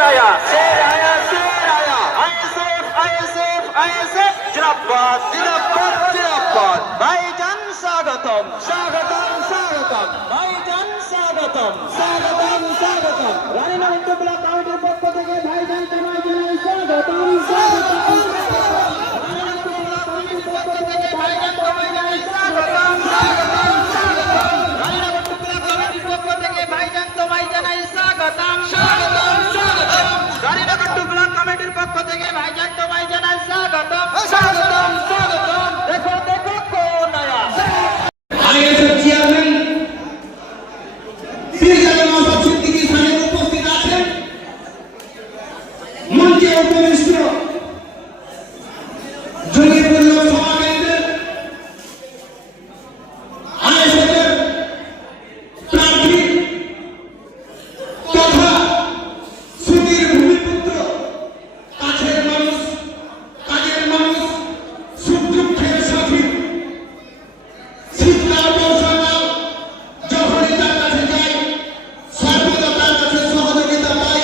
आया ISF जिंदाबाद जिंदाबाद जिंदाबाद भाईजान स्वागतम स्वागतम स्वागतम भाईजान स्वागतम स्वागतम स्वागतम रानीनगर ब्लॉक कमिटीর পক্ষ থেকে ভাইজান তোমায় জানাই স্বাগতম স্বাগতম রানীনগর ব্লক কমিটির পক্ষ থেকে ভাইজান তোমায় জানাই স্বাগতম স্বাগতম স্বাগতম রানীনগর ব্লক কমিটির পক্ষ থেকে ভাইজান তোমায় জানাই স্বাগতম স্বাগতম স্বাগতম রানীনগর ব্লক কমিটির পক্ষ থেকে ভাইজান তোমায় জানাই স্বাগতম স্বাগতম স্বাগতম দেখো দেখো কোন আয়া ISF চেয়ারম্যান ফিরোজা নওশাদ সিদ্দিকী সাহেব উপস্থিত আছেন মঞ্চে উপবিষ্ট জঙ্গিপুর সমাবেশের ISF এর প্রার্থী তথা সুধীর ভূমিপুত্র কাছের মানুষ কাজের মানুষ সুখ দুঃখের সাথী শীতকাল বর্ষাকাল যখনই তার কাছে যাই সর্বদা তার কাছে সহযোগিতা পাই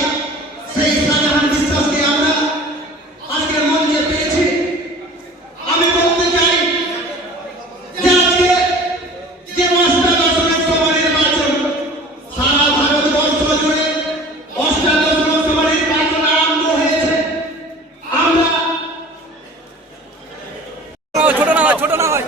সেই শাহজাহান বিশ্বাসকে আমরা আজকের মঞ্চে পেয়েছি। আমি বলতে চাই যে আজকে যে অষ্টাদশ লোকসভা নির্বাচন সারা ভারতবর্ষ জুড়ে অষ্টাদশ লোকসভা নির্বাচন আরম্ভ হয়েছে। আমরা ছোট না হয়